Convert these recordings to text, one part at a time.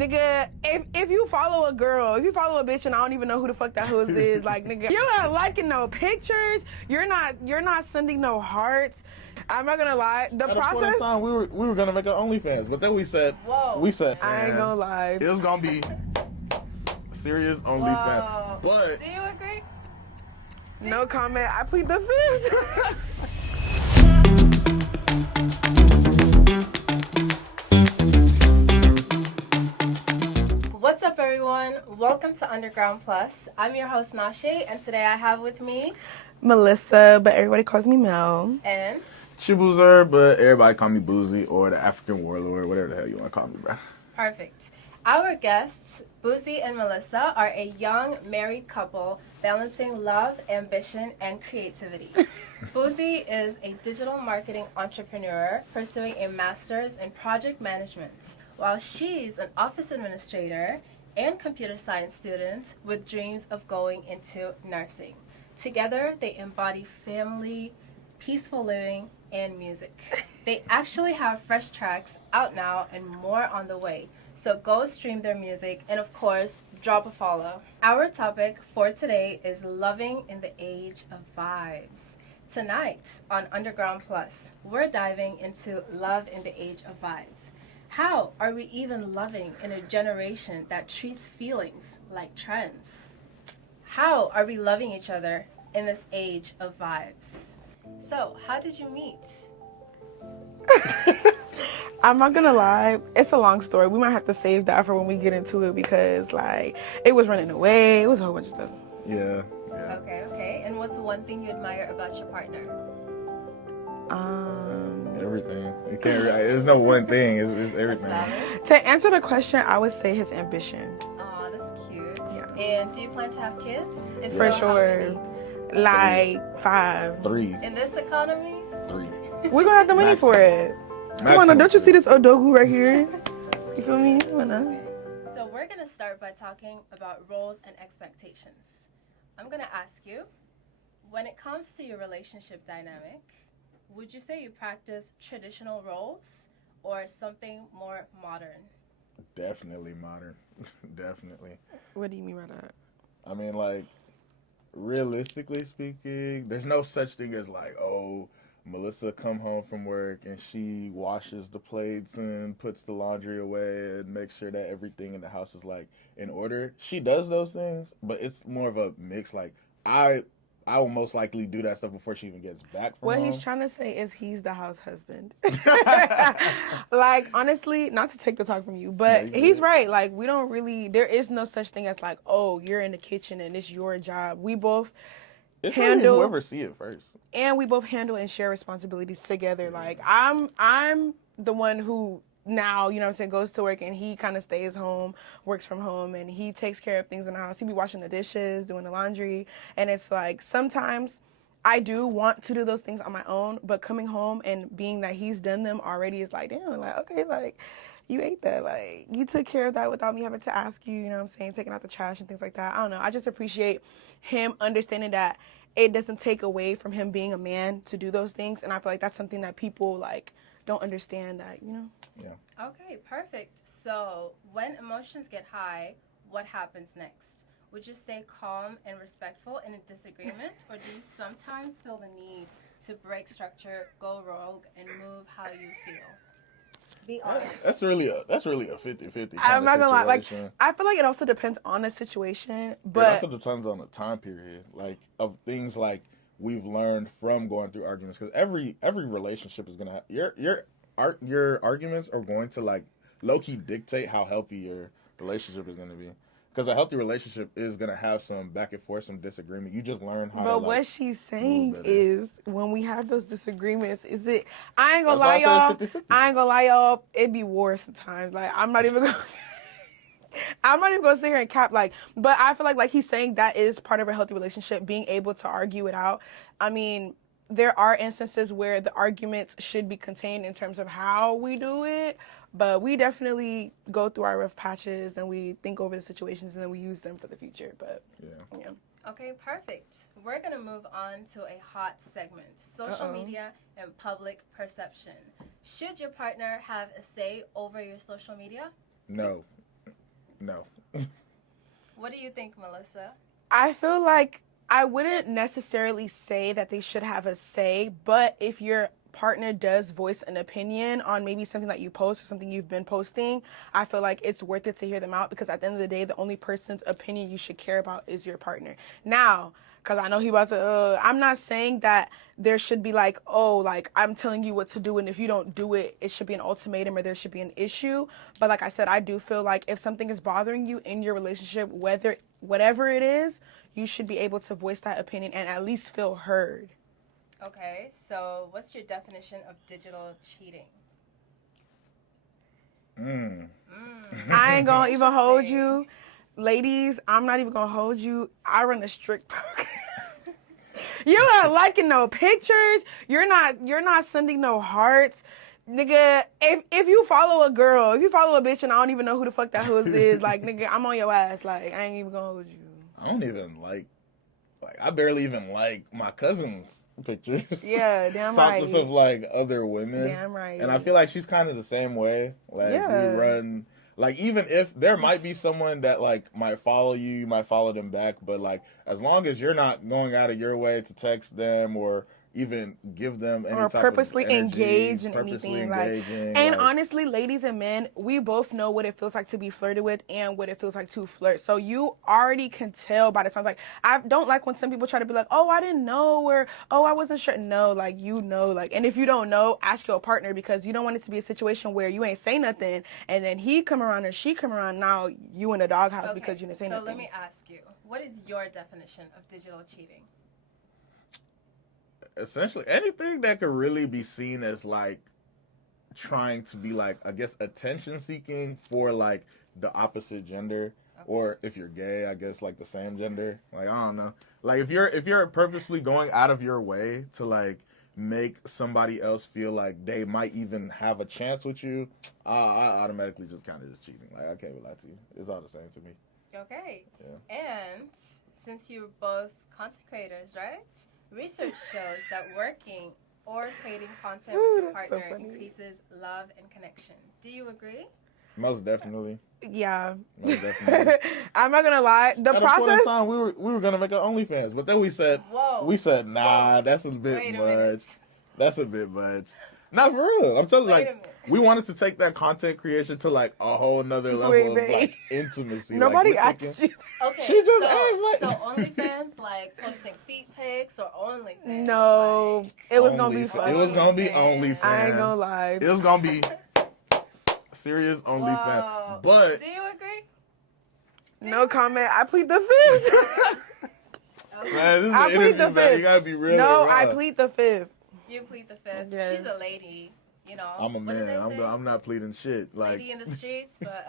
Nigga, if you follow a girl, if you follow a bitch and I don't even know who the fuck that hoes is, like, nigga, you're not liking no pictures, you're not sending no hearts. I'm not gonna lie, the At process. a point in time, we were gonna make an OnlyFans, but then we said, I ain't gonna lie. It was gonna be serious OnlyFans. But do you agree? No comment. I plead the fifth. What's up, everyone? Welcome to Underground Plus. I'm your host, Nashe, and today I have with me Melissa, but everybody calls me Mel. and Chibuzer, but everybody call me Buzie or the African Warlord, whatever the hell you want to call me, bro. Perfect. Our guests, Buzie and Melissa, are a young married couple balancing love, ambition, and creativity. Buzie is a digital marketing entrepreneur pursuing a master's in project management, while she's an office administrator and computer science student with dreams of going into nursing. Together, they embody family, peaceful living, and music. They actually have fresh tracks out now and more on the way. So go stream their music and, of course, drop a follow. Our topic for today is loving in the age of vibes. Tonight on Underground Plus, we're diving into love in the age of vibes. How are we even loving in a generation that treats feelings like trends? How are we loving each other in this age of vibes? So, how did you meet? I'm not gonna lie, it's a long story. We might have to save that for when we get into it because, like, it was running away. It was a whole bunch of stuff. Yeah. Okay. And what's one thing you admire about your partner? Everything. You can't. There's no one thing. It's everything. That's valid. To answer the question, I would say his ambition. Aw, that's cute. Yeah. And do you plan to have kids? If For so, how sure. many? Like 5. 3. In this economy? 3. We're gonna have the money for it. Come on, now, don't you see this Odogu right here? You feel me? Come on now. So we're going to start by talking about roles and expectations. I'm going to ask you, when it comes to your relationship dynamic, would you say you practice traditional roles or something more modern? Definitely modern. Definitely. What do you mean by that? I mean, like, realistically speaking, there's no such thing as like, oh, Melissa come home from work and she washes the plates and puts the laundry away and makes sure that everything in the house is like in order. She does those things, but it's more of a mix. Like I will most likely do that stuff before she even gets back from What home. he's trying to say is he's the house husband. Like, honestly, not to take the talk from you, but he's right. Like, we don't really, there is no such thing as like, oh, you're in the kitchen and it's your job. We both it's handle really whoever see it first. And we both handle and share responsibilities together. Like, I'm the one who now, you know what I'm saying, goes to work and he kind of stays home, works from home, and he takes care of things in the house. He be washing the dishes, doing the laundry, and it's like sometimes I do want to do those things on my own, but coming home and being that he's done them already is like, damn, like, okay, like, you ate that, like, you took care of that without me having to ask you, you know what I'm saying, taking out the trash and things like that. I don't know, I just appreciate him understanding that it doesn't take away from him being a man to do those things, and I feel like that's something that people, like, don't understand that, you know? Yeah. Okay, perfect. So when emotions get high, what happens next? Would you stay calm and respectful in a disagreement, or do you sometimes feel the need to break structure, go rogue, and move how you feel? Be honest. That's really a 50-50 I'm not gonna lie, like, situation. I feel like it also depends on the situation, It but also depends on the time period, like of things like we've learned from going through arguments. Because every relationship is gonna your arguments are going to like low key dictate how healthy your relationship is gonna be. Because a healthy relationship is gonna have some back and forth, some disagreement. You just learn how. But to, what she's saying better. is when we have those disagreements, is it? I ain't gonna That's why lie, I y'all. said 50-50. I ain't gonna lie, y'all. It be war sometimes. Like, I'm not even gonna. I'm not even gonna sit here and cap, like, but I feel like he's saying that is part of a healthy relationship, being able to argue it out. I mean, there are instances where the arguments should be contained in terms of how we do it, but we definitely go through our rough patches and we think over the situations and then we use them for the future. But yeah. Okay, perfect. We're going to move on to a hot segment, social media and public perception. Should your partner have a say over your social media? No. No. What do you think, Melissa? I feel like I wouldn't necessarily say that they should have a say, but if your partner does voice an opinion on maybe something that you post or something you've been posting, I feel like it's worth it to hear them out, because at the end of the day, the only person's opinion you should care about is your partner. Now, because I know he about to, I'm not saying that there should be like, oh, like I'm telling you what to do, and if you don't do it, it should be an ultimatum or there should be an issue. But like I said, I do feel like if something is bothering you in your relationship, whatever it is, you should be able to voice that opinion and at least feel heard. Okay, so what's your definition of digital cheating? I ain't gonna even hold you. Ladies, I'm not even gonna hold you. I run a strict program. You're not liking no pictures. You're not sending no hearts. Nigga, if you follow a girl, if you follow a bitch and I don't even know who the fuck that hood is, like, nigga, I'm on your ass. Like, I ain't even gonna hold you. I don't even like I barely even like my cousin's pictures. Yeah, damn right. Topless of like other women. Damn right. And I feel like she's kind of the same way. Like Yeah. we run, like even if there might be someone that like might follow you might follow them back, but like as long as you're not going out of your way to text them or even give them any or type purposely of energy, engage in purposely anything, like, engaging, and like, honestly, ladies and men, we both know what it feels like to be flirted with and what it feels like to flirt. So you already can tell by the time, like, I don't like when some people try to be like, oh, I didn't know, or oh, I wasn't sure. No, like, you know, like, and if you don't know, ask your partner, because you don't want it to be a situation where you ain't say nothing and then he come around or she come around, now you in a doghouse because you didn't say nothing. So let me ask you, what is your definition of digital cheating? essentially anything that could really be seen as like trying to be like, I guess, attention seeking for like the opposite gender, or if you're gay, I guess like the same gender. Like I don't know. Like if you're purposely going out of your way to like make somebody else feel like they might even have a chance with you, I automatically just kind of just cheating. Like I can't lie to you. It's all the same to me. Okay. Yeah. And since you're both content creators, right? Research shows that working or creating content with your that's so partner funny. increases love and connection. Do you agree? Most definitely. Yeah. Most definitely. I'm not gonna lie. The At a point in process. time, we were gonna make an OnlyFans, but then we said, nah, that's a bit Wait a much. minute. That's a bit much. Not for real. I'm telling you, Wait a like, minute. we wanted to take that content creation to like a whole nother level Wait, of babe. like intimacy. Nobody like, we're asked thinking- you. Okay. She just so, asked, so like- OnlyFans, like posting feet pics, or OnlyFans? No, like- it was gonna be OnlyFans. funny. It was gonna be OnlyFans. OnlyFans. I ain't gonna lie. It was gonna be serious OnlyFans. Whoa. But Do you agree? No comment. I plead the fifth. Okay. man, this is I an plead interview, the man. fifth. You gotta be real. No, and I raw. plead the fifth. You plead the fifth. Yes. She's a lady, you know. I'm a What did man. they say? I'm not pleading shit. Like. Lady in the streets, but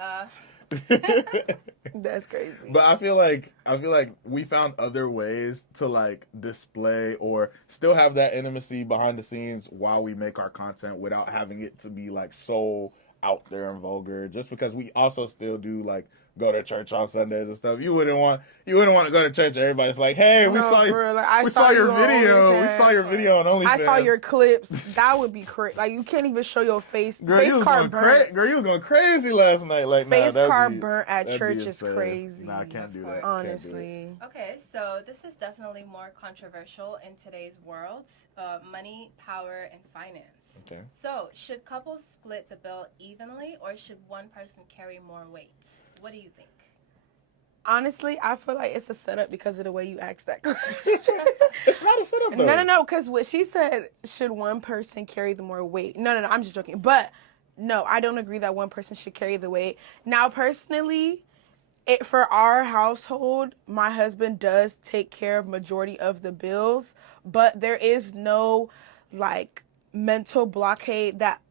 That's crazy. But I feel like we found other ways to like display or still have that intimacy behind the scenes while we make our content without having it to be like so out there and vulgar. Just because we also still do like go to church on Sundays and stuff. You wouldn't want to go to church. Everybody's like, hey, we No, saw you. for real, like, I We saw saw your you on video. We OnlyFans. saw your video on OnlyFans. I saw your clips. That would be crazy. Like, you can't even show your face. girl. Face You was card going burnt. girl, you was going crazy last night. Like, Face that'd card be- burnt at that'd church be is insane. crazy. Nah, I can't do that. Of Can't do it. Honestly. okay. So this is definitely more controversial in today's world: money, power, and finance. Okay. So should couples split the bill evenly, or should one person carry more weight? What do you think? Honestly, I feel like it's a setup because of the way you asked that question. It's not a setup though. No, because what she said, should one person carry the more weight? No, I'm just joking. But no, I don't agree that one person should carry the weight. Now, personally, for our household, my husband does take care of majority of the bills, but there is no like mental blockade that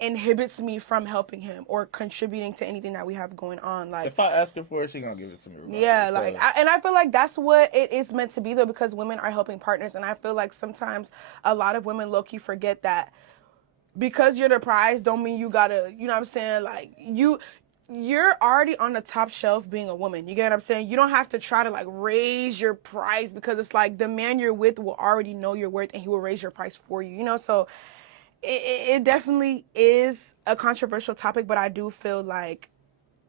inhibits me from helping him or contributing to anything that we have going on. Like, If I ask her for it, she gonna give it to me. regardless. yeah, So, like, I feel like that's what it is meant to be, though, because women are helping partners, and I feel like sometimes a lot of women low-key forget that because you're the prize don't mean you gotta, you know what I'm saying, like, you're already on the top shelf being a woman, you get what I'm saying? You don't have to try to, like, raise your price, because it's like the man you're with will already know your worth, and he will raise your price for you, you know? So it definitely is a controversial topic, but I do feel like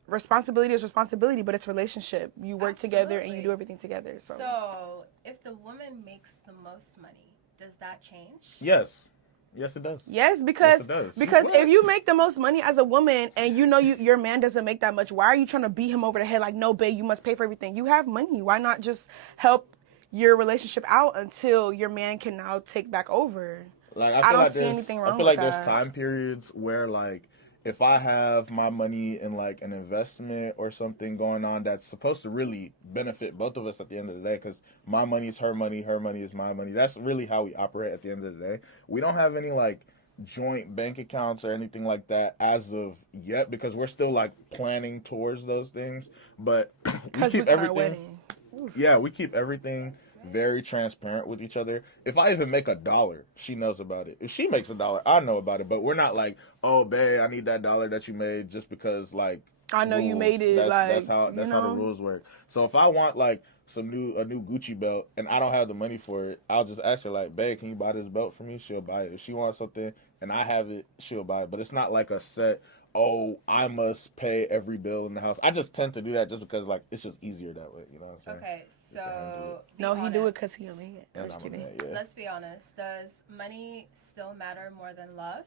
responsibility is responsibility, but it's relationship. You work together and you do everything together. So if the woman makes the most money, does that change? Yes. Yes, it does. Yes, because Yes, it does. because What? if you make the most money as a woman and you know your man doesn't make that much, why are you trying to beat him over the head like, no, babe, you must pay for everything? You have money. Why not just help your relationship out until your man can now take back over? Like I don't see anything wrong I feel with like there's that. time periods where like if I have my money in like an investment or something going on that's supposed to really benefit both of us at the end of the day, because my money is her money is my money. That's really how we operate at the end of the day. We don't have any like joint bank accounts or anything like that as of yet because we're still like planning towards those things. But we keep everything. Yeah, we keep everything very transparent with each other. If I even make $1, she knows about it. If she makes $1, I know about it. But we're not like, oh, babe, I need that $1 that you made just because like I know rules. you made it. That's how the rules work. So if I want like a new Gucci belt and I don't have the money for it, I'll just ask her like, babe, can you buy this belt for me? She'll buy it. If she wants something and I have it, she'll buy it. But it's not like a set. Oh, I must pay every bill in the house. I just tend to do that just because, like, it's just easier that way. You know what I'm saying? Okay, so no, he do it because he a man. Let's be honest. Does money still matter more than love?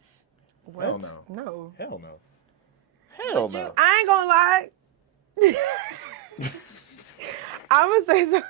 What? Hell no. No. Hell no. Hell no. I ain't gonna lie. I'm gonna say something.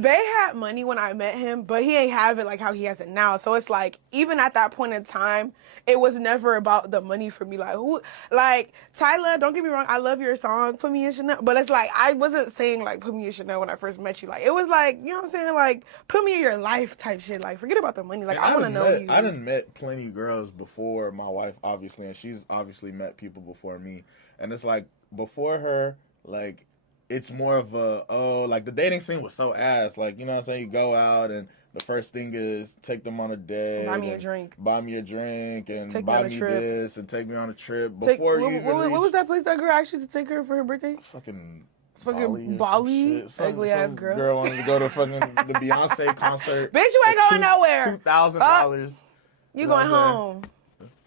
Bay had money when I met him, but he ain't have it like how he has it now. So it's like, even at that point in time, it was never about the money for me. Like, who, like, Tyler, don't get me wrong, I love your song, Put Me in Chanel. But it's like, I wasn't saying, like, put me in Chanel when I first met you. Like, it was like, you know what I'm saying? Like, put me in your life type shit. Like, forget about the money. Like, I want to know you. I done met plenty of girls before my wife, obviously, and she's obviously met people before me. And it's like, before her, like, it's more of a, oh, like the dating scene was so ass. Like, you know what I'm saying? You go out and the first thing is take them on a date. Buy me a drink. Buy me a drink and take buy me this and take me on a trip. Before you even what was that place that girl asked you to take her for her birthday? Fucking Bali? Ugly ass girl. Girl wanted to go to fucking the Beyonce concert. Bitch, you ain't going nowhere. $2,000. You going home.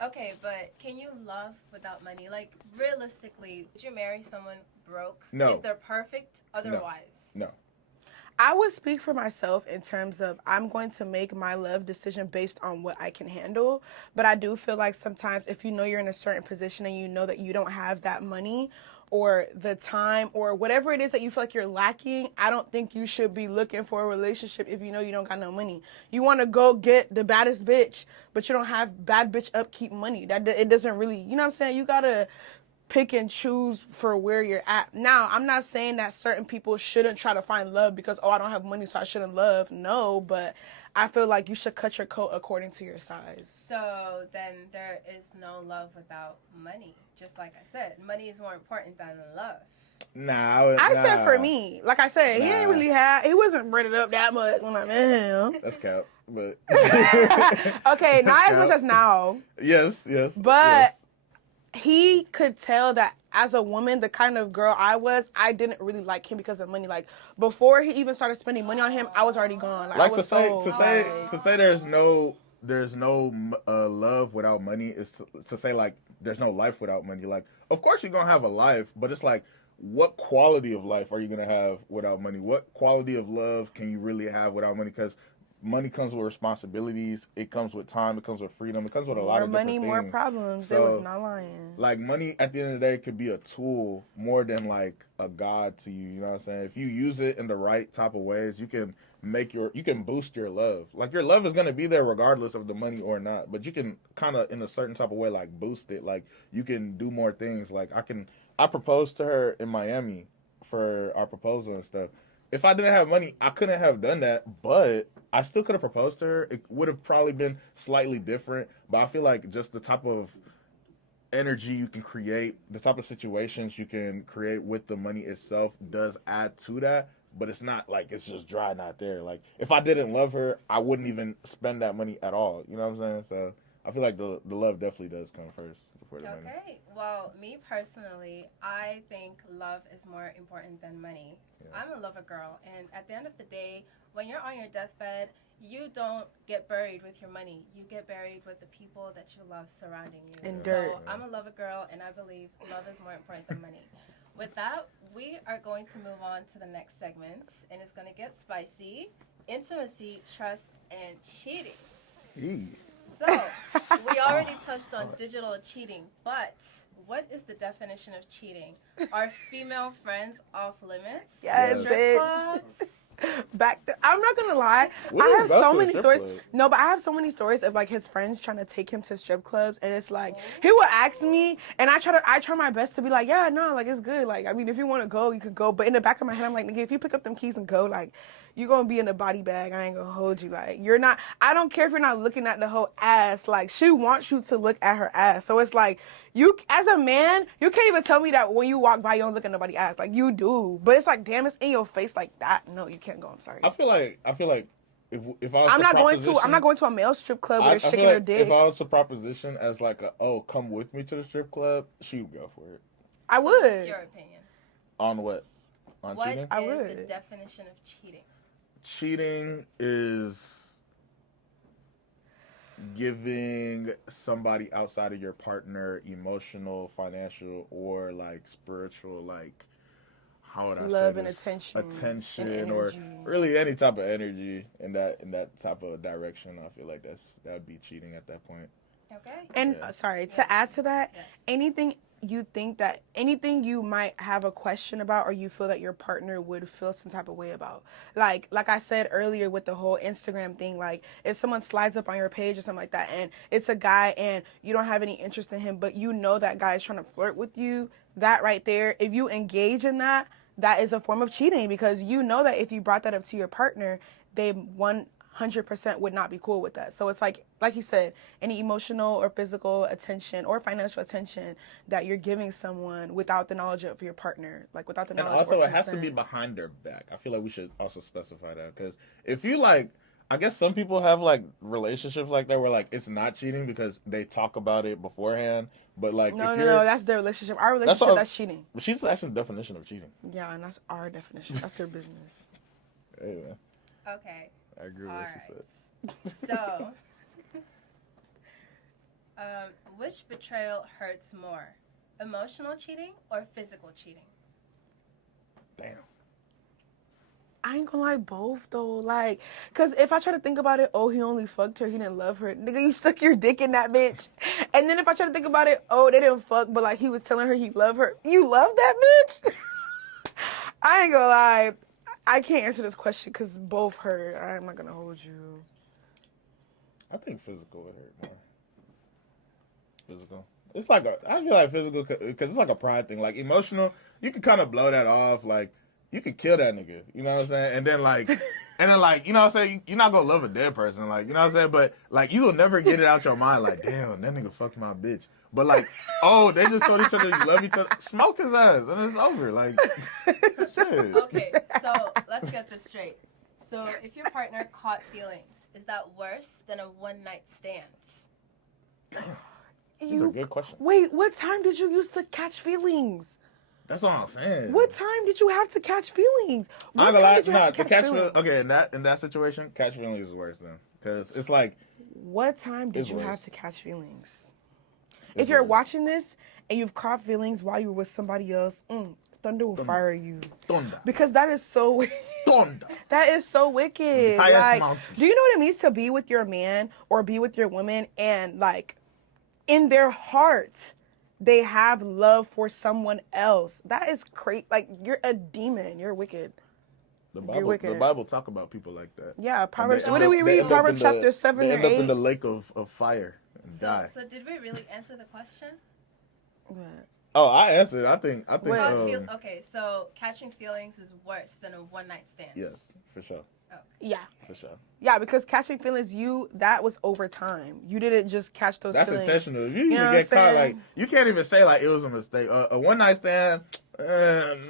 Okay, but can you love without money? Like, realistically, would you marry someone broke? No. If they're perfect, otherwise? No. I would speak for myself in terms of I'm going to make my love decision based on what I can handle. But I do feel like sometimes if you know you're in a certain position and you know that you don't have that money or the time or whatever it is that you feel like you're lacking, I don't think you should be looking for a relationship if you know you don't got no money. You want to go get the baddest bitch, but you don't have bad bitch upkeep money. It doesn't really, you know what I'm saying? You got to pick and choose for where you're at. Now, I'm not saying that certain people shouldn't try to find love because, oh, I don't have money, so I shouldn't love. No, but I feel like you should cut your coat according to your size. So then there is no love without money. Just like I said, money is more important than love. I said for me, like I said, he wasn't braided up that much when I met him. That's cap, but. Okay, not as much as now. Yes. But he could tell that as a woman, the kind of girl I didn't really like him because of money. Like, before he even started spending money on him, I was already gone. Like to say there's no love without money is to say like there's no life without money. Like, of course you're gonna have a life, but it's like, what quality of life are you gonna have without money? What quality of love can you really have without money? Because money comes with responsibilities. It comes with time. It comes with freedom. It comes with a lot of different things. More money, more problems. So, it was not lying. Like, money at the end of the day could be a tool more than like a god to you. You know what I'm saying? If you use it in the right type of ways, you can boost your love. Like, your love is gonna be there regardless of the money or not. But you can kind of in a certain type of way like boost it. Like, you can do more things. Like, I proposed to her in Miami for our proposal and stuff. If I didn't have money, I couldn't have done that, but I still could have proposed to her. It would have probably been slightly different, but I feel like just the type of energy you can create, the type of situations you can create with the money itself does add to that, but it's not like it's just dry not there. Like, if I didn't love her, I wouldn't even spend that money at all. You know what I'm saying? So I feel like the love definitely does come first before the money. Okay. Well, me personally, I think love is more important than money. Yeah. I'm a lover girl, and at the end of the day, when you're on your deathbed, you don't get buried with your money. You get buried with the people that you love surrounding you. And so dirt. I'm a lover girl, and I believe love is more important than money. With that, we are going to move on to the next segment, and it's going to get spicy. Intimacy, trust, and cheating. Eee. So, we already touched on digital cheating, but what is the definition of cheating? Are female friends off limits? Yes, Strip bitch. clubs? I'm not gonna lie. We I didn't have go so to a many strip stories. club. No, but I have so many stories of like his friends trying to take him to strip clubs, and it's like he would ask me, and I try my best to be like, yeah, no, like it's good. Like I mean, if you want to go, you could go. But in the back of my head, I'm like, nigga, if you pick up them keys and go, like you're gonna be in a body bag. I ain't gonna hold you. Like you're not. I don't care if you're not looking at the whole ass. Like she wants you to look at her ass. So it's like you, as a man, you can't even tell me that when you walk by, you don't look at nobody's ass. Like you do, but it's like, damn, it's in your face like that. No, you can't go. I'm sorry. I feel like if I was I'm to not going to proposition- a male strip club where I they're feel shaking their like dicks. if I was to proposition as like come with me to the strip club, she would go for it. I So what's would. your opinion? On what? On What cheating? I is the would. definition of cheating? Cheating is giving somebody outside of your partner emotional, financial, or like spiritual, like how would I Love say and this? attention Attention and or energy. really any type of energy in that type of direction. I feel like that would be cheating at that point. Okay. And Yeah. sorry, Yes. to add to that, Yes. anything you might have a question about or you feel that your partner would feel some type of way about. Like I said earlier with the whole Instagram thing, like if someone slides up on your page or something like that and it's a guy and you don't have any interest in him, but you know that guy is trying to flirt with you, that right there, if you engage in that, that is a form of cheating because you know that if you brought that up to your partner, they 100% would not be cool with that. So it's like you said, any emotional or physical attention or financial attention that you're giving someone without the knowledge of your partner, like without the And knowledge also, or it has to be consent. behind their back. I feel like we should also specify that because if you like, I guess some people have like relationships like that where like it's not cheating because they talk about it beforehand. But like, No, if no, you're, no, that's their relationship. Our that's relationship, all- that's cheating. that's the definition of cheating. Yeah, and that's our definition. That's their business. Hey, man, Okay. I agree with All what she right. said. So, which betrayal hurts more? Emotional cheating or physical cheating? Damn. I ain't gonna lie, both though. Like, cause if I try to think about it, oh, he only fucked her, he didn't love her. Nigga, you stuck your dick in that bitch. And then if I try to think about it, oh, they didn't fuck, but like he was telling her he loved her. You love that bitch? I ain't gonna lie. I can't answer this question because both hurt. I'm not gonna hold you. I think physical would hurt more. Physical. It's like I feel like physical because it's like a pride thing. Like emotional, you can kind of blow that off. Like you could kill that nigga. You know what I'm saying? And then like, you know what I'm saying? You're not gonna love a dead person. Like you know what I'm saying? But like you will never get it out your mind. Like damn, that nigga fucked my bitch. But like, oh, they just told each other you love each other. Smoke his ass and it's over. Like shit. Okay, so let's get this straight. So, if your partner caught feelings, is that worse than a one night stand? These are good questions. Wait, what time did you used to catch feelings? That's all I'm saying. What time did you have to catch feelings? What I'm time gonna lie, did you have to the catch catch feelings? okay, in that situation, catch feelings is worse than because it's like What time did It's you worse. have to catch feelings? It's If you're worse. watching this and you've caught feelings while you were with somebody else, Thunder will Thunder. fire you. thunder, Because that is so wicked. thunder. That is so wicked. Highest Like, mountain. do you know what it means to be with your man or be with your woman and like in their heart they have love for someone else? That is crazy. Like you're a demon. You're wicked. The You're wicked. Bible talk about people like that. Yeah, Proverbs. And What they did we end read? up Proverbs in the- chapter 7 they or end up 8. in the lake of fire and die. So did we really answer the question? What? Oh, I answered. I think. Wait. Okay, so catching feelings is worse than a one night stand. Yes, for sure, Yeah. for sure. Yeah, because catching feelings, that was over time. You didn't just catch those That's feelings. intentional. If you know even what get I'm caught, saying? like you can't even say like it was a mistake. A one night stand,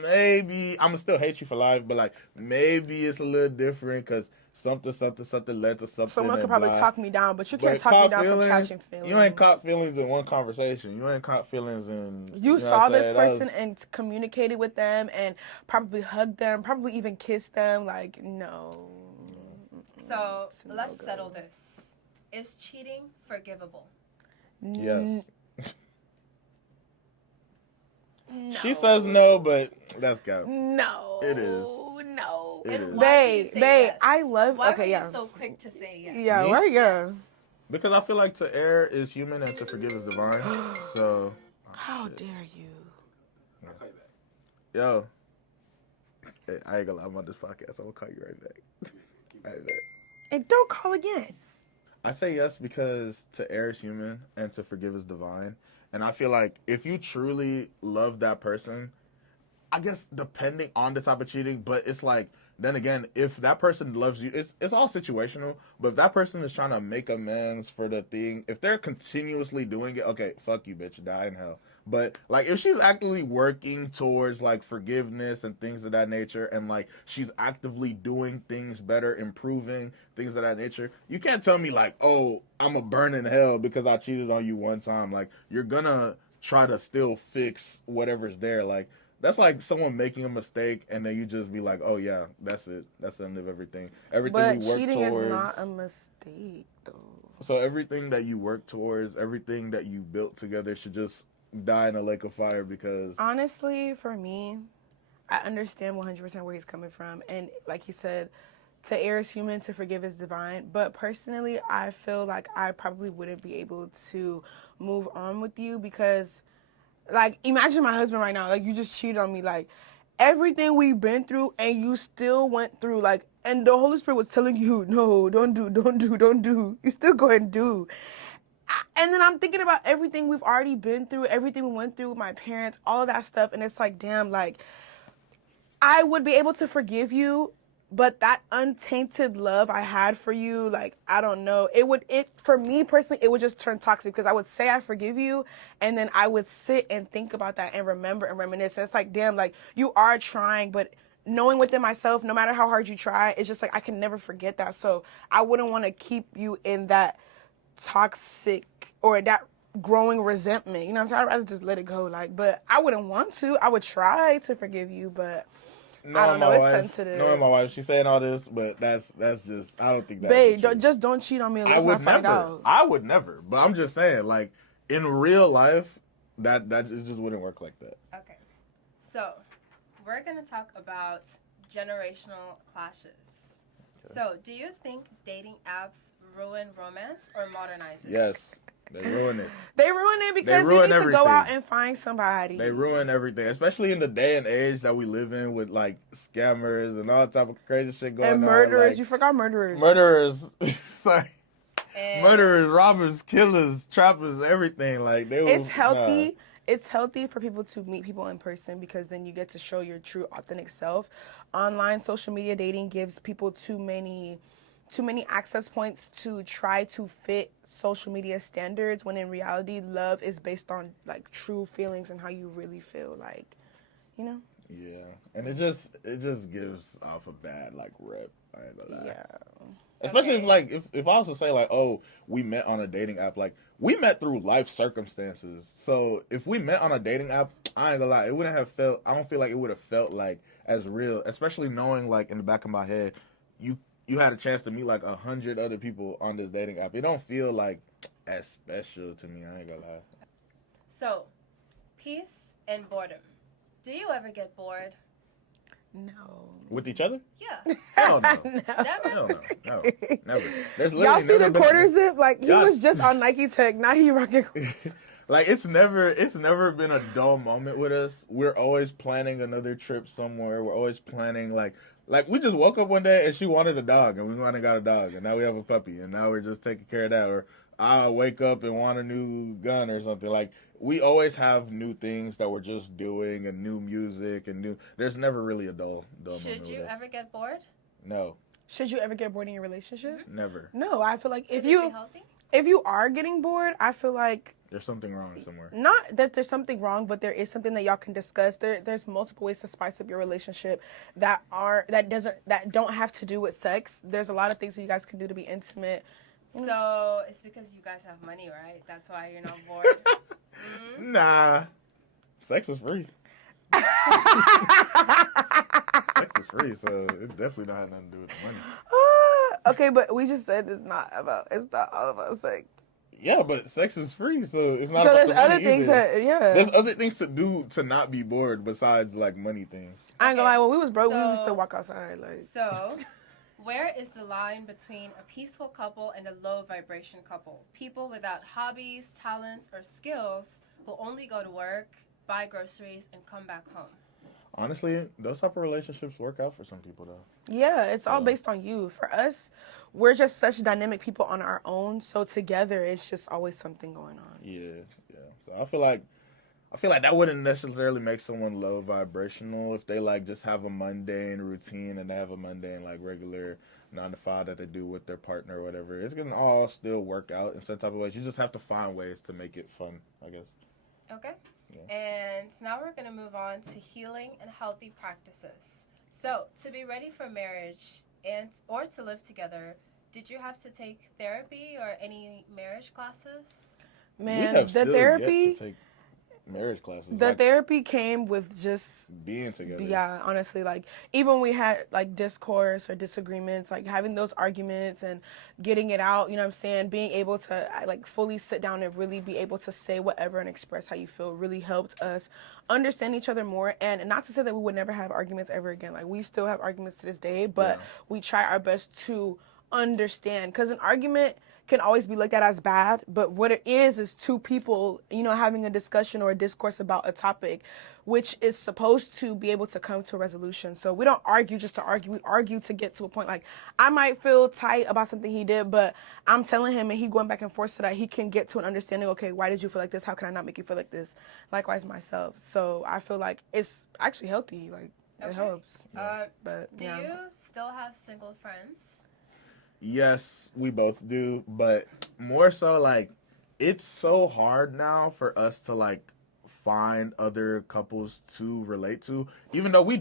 maybe I'ma still hate you for life, but like maybe it's a little different because something led to something. Someone could and probably blah. talk me down, but you can't But talk me caught down feelings, from catching feelings. You ain't caught feelings in one conversation. You ain't caught feelings in. You know saw what I'm this saying? That person was- and communicated with them and probably hugged them, probably even kissed them. Like, no. So It's a let's no-go. settle this. Is cheating forgivable? Yes. No. She says no, but that's cap. No. It is. No. It And is. why do you say Babe, yes? I love. Why okay, were yeah. you so quick to say yes? Yeah, Me? right. Yeah. Yes. Because I feel like to err is human and to forgive is divine. So. How shit. dare you? Yo. Hey, I ain't gonna lie, I'm on this podcast. I'm gonna call you right back. Right back. And don't call again. I say yes because to err is human and to forgive is divine. And I feel like if you truly love that person, I guess depending on the type of cheating, but it's like, then again, if that person loves you, it's all situational. But if that person is trying to make amends for the thing, if they're continuously doing it, okay, fuck you, bitch, die in hell. But like, if she's actively working towards like forgiveness and things of that nature, and like she's actively doing things better, improving things of that nature, you can't tell me like, oh, I'm a burn in hell because I cheated on you one time. Like, you're gonna try to still fix whatever's there. Like, that's like someone making a mistake and then you just be like, oh yeah, that's it. That's the end of everything. Everything But we work cheating towards. is not a mistake, though. So everything that you work towards, everything that you built together should just die in a lake of fire because. Honestly, for me, I understand 100% where he's coming from. And like he said, to err is human, to forgive is divine. But personally, I feel like I probably wouldn't be able to move on with you because, like, imagine my husband right now. Like, you just cheated on me. Like, everything we've been through and you still went through, like, and the Holy Spirit was telling you, no, don't do, don't do, don't do. You still go and do. And then I'm thinking about everything we've already been through, everything we went through with my parents, all of that stuff. And it's like, damn, like, I would be able to forgive you, but that untainted love I had for you, like, I don't know. For me personally, it would just turn toxic because I would say I forgive you, and then I would sit and think about that and remember and reminisce. And it's like, damn, like, you are trying, but knowing within myself, no matter how hard you try, it's just like, I can never forget that. So I wouldn't want to keep you in that toxic or that growing resentment. You know what I'm saying? I'd rather just let it go. Like, but I wouldn't want to. I would try to forgive you, but I don't know. It's sensitive. Knowing my wife, she's saying all this, but that's just, I don't think that. Babe, don't cheat on me and I let's would not find never. out. I would never. But I'm just saying, like, in real life, that it just wouldn't work like that. Okay. So, we're going to talk about generational clashes. Okay. So, do you think dating apps ruin romance or modernize it? Yes. They ruin it. They ruin it because you ruin need to everything. go out and find somebody. They ruin everything, especially in the day and age that we live in with like scammers and all type of crazy shit going on. And murderers. Like, You forgot murderers. Murderers. It's like And murderers, robbers, killers, trappers, everything. Like they. It's healthy. Nah. It's healthy for people to meet people in person because then you get to show your true, authentic self. Online social media dating gives people too many access points to try to fit social media standards when in reality love is based on like true feelings and how you really feel, like, you know. Yeah, and it just gives off a bad like rep. I ain't gonna lie. Yeah. Especially if I was to say like, oh, we met on a dating app, like we met through life circumstances. So if we met on a dating app, I ain't gonna lie, it wouldn't have felt. I don't feel like it would have felt like as real. Especially knowing like in the back of my head, you had a chance to meet like 100 other people on this dating app. It don't feel like as special to me. I ain't gonna lie. So, peace and boredom. Do you ever get bored? No. With each other? Yeah. Hell no. No. Never? Hell no. No. Never. There's Y'all see the quarter zip? Like, he Y'all- was just on Nike Tech. Now he rocking. Like it's never been a dull moment with us. We're always planning another trip somewhere. We're always planning like we just woke up one day and she wanted a dog and we went and got a dog and now we have a puppy and now we're just taking care of that. Or I wake up and want a new gun or something. Like we always have new things that we're just doing and new music and new. There's never really a dull moment. Should you with us. ever get bored? No, Should you ever get bored in your relationship? never. No, I feel like Could it be healthy? if you are getting bored, I feel like There's something wrong somewhere. not that there's something wrong, but there is something that y'all can discuss. There's multiple ways to spice up your relationship that don't have to do with sex. There's a lot of things that you guys can do to be intimate. So, it's because you guys have money, right? That's why you're not bored? Mm-hmm. Nah, sex is free. Sex is free, so it definitely don't have nothing to do with the money. Okay, but we just said it's not all about sex. Yeah, but sex is free, so it's not So about there's the other money things either. that, There's other things to do to not be bored besides like money things. I ain't gonna Okay, lie, when we was broke, we would so- still walk outside. Like, So, where is the line between a peaceful couple and a low vibration couple? People without hobbies, talents, or skills who only go to work, buy groceries, and come back home. Honestly, those type of relationships work out for some people though. yeah, it's all Yeah. based on you. For us, we're just such dynamic people on our own. So together, it's just always something going on. Yeah, yeah. So I feel like that wouldn't necessarily make someone low vibrational if they like just have a mundane routine and they have a mundane like regular 9 to 5 that they do with their partner or whatever. It's gonna all still work out in some type of ways. You just have to find ways to make it fun, I guess. Okay. Yeah. And now we're going to move on to healing and healthy practices. So, to be ready for marriage and or to live together, did you have to take therapy or any marriage classes? Man, we have the still therapy, yet to take marriage classes. the like, therapy came with just being together. yeah, honestly, like even when we had like discourse or disagreements, like having those arguments and getting it out, you know what I'm saying, being able to like fully sit down and really be able to say whatever and express how you feel really helped us understand each other more. And not to say that we would never have arguments ever again, like we still have arguments to this day, but Yeah. we try our best to understand, because an argument can always be looked at as bad, but what it is two people, you know, having a discussion or a discourse about a topic, which is supposed to be able to come to a resolution. So we don't argue just to argue. We argue to get to a point. Like, I might feel tight about something he did, but I'm telling him and he going back and forth so that he can get to an understanding. Okay, why did you feel like this? How can I not make you feel like this? Likewise myself. So I feel like it's actually healthy. Like, Okay. it helps. But Do yeah. you still have single friends? Yes, we both do, but more so like it's so hard now for us to like find other couples to relate to. Even though we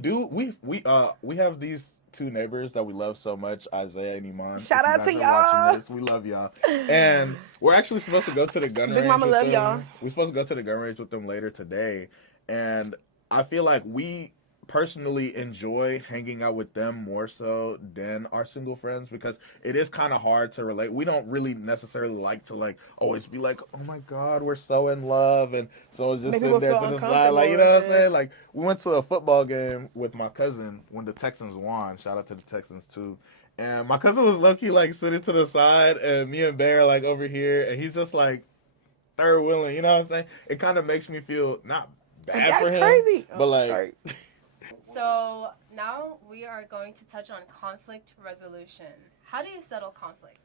have these two neighbors that we love so much, Isaiah and Iman. Shout If you out guys to are y'all. watching this, we love y'all. And we're actually supposed to go to the gun Big range mama with love them. y'all. We're supposed to go to the gun range with them later today, and I feel like we personally enjoy hanging out with them more so than our single friends because it is kind of hard to relate. We don't really necessarily like to like always be like, oh my god, we're so in love, and so just Make sitting people there feel to the side, like, you uncomfortable know what I'm and saying? shit. Like, we went to a football game with my cousin when the Texans won. Shout out to the Texans too. And my cousin was low-key like sitting to the side, and me and Bear like over here, and he's just like third wheeling. You know what I'm saying? It kind of makes me feel not bad That's for him, crazy. but like. Sorry. So, now we are going to touch on conflict resolution. How do you settle conflicts?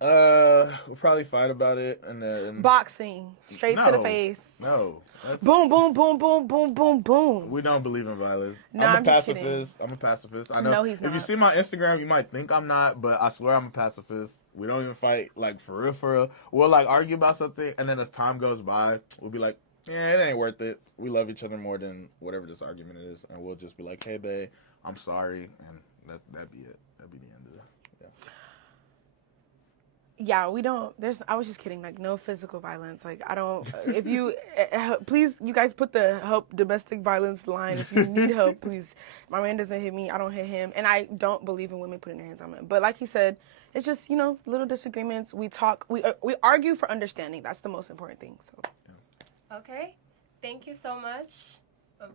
We'll probably fight about it and then Boxing. Straight to the No. face. no. Boom, boom, boom, boom, boom, boom, boom. We don't believe in violence. No, I'm a I'm just kidding. pacifist. I'm a pacifist. I know. No, he's If you not. see my Instagram, you might think I'm not, but I swear I'm a pacifist. We don't even fight like for real, for real. We'll like argue about something, and then as time goes by, we'll be like, yeah, it ain't worth it. We love each other more than whatever this argument is, and we'll just be like, hey, babe, I'm sorry, and that'd be it. That'd be the end of it. Yeah, we don't. I was just kidding. Like, no physical violence. Like, I don't. If you please, you guys put the help domestic violence line. If you need help, please. My man doesn't hit me. I don't hit him, and I don't believe in women putting their hands on men. But like he said, it's just little disagreements. We talk. We argue for understanding. That's the most important thing. So. Okay. Thank you so much,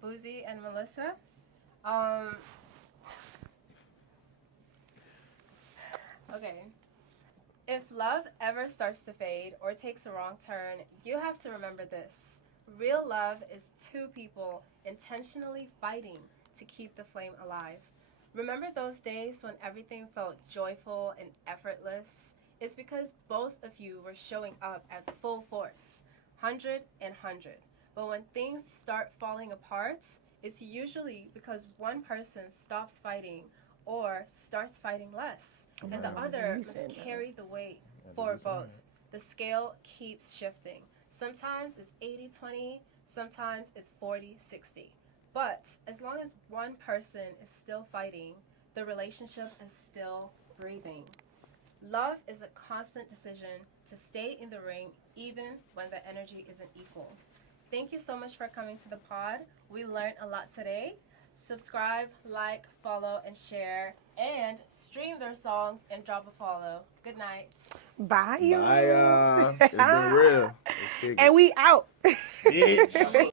Buzie and Melissa. Okay. If love ever starts to fade or takes a wrong turn, you have to remember this. Real love is two people intentionally fighting to keep the flame alive. Remember those days when everything felt joyful and effortless? It's because both of you were showing up at full force, 100 and 100. But when things start falling apart, it's usually because one person stops fighting or starts fighting less, and the other must carry the weight for both. The scale keeps shifting. Sometimes it's 80-20, sometimes it's 40-60. But as long as one person is still fighting, the relationship is still breathing. Love is a constant decision to stay in the ring even when the energy isn't equal. Thank you so much for coming to the pod. We learned a lot today. Subscribe, like, follow, and share. And stream their songs and drop a follow. Good night. Bye. Bye, y'all. It's been real. Let's kick it. And we out. Bitch.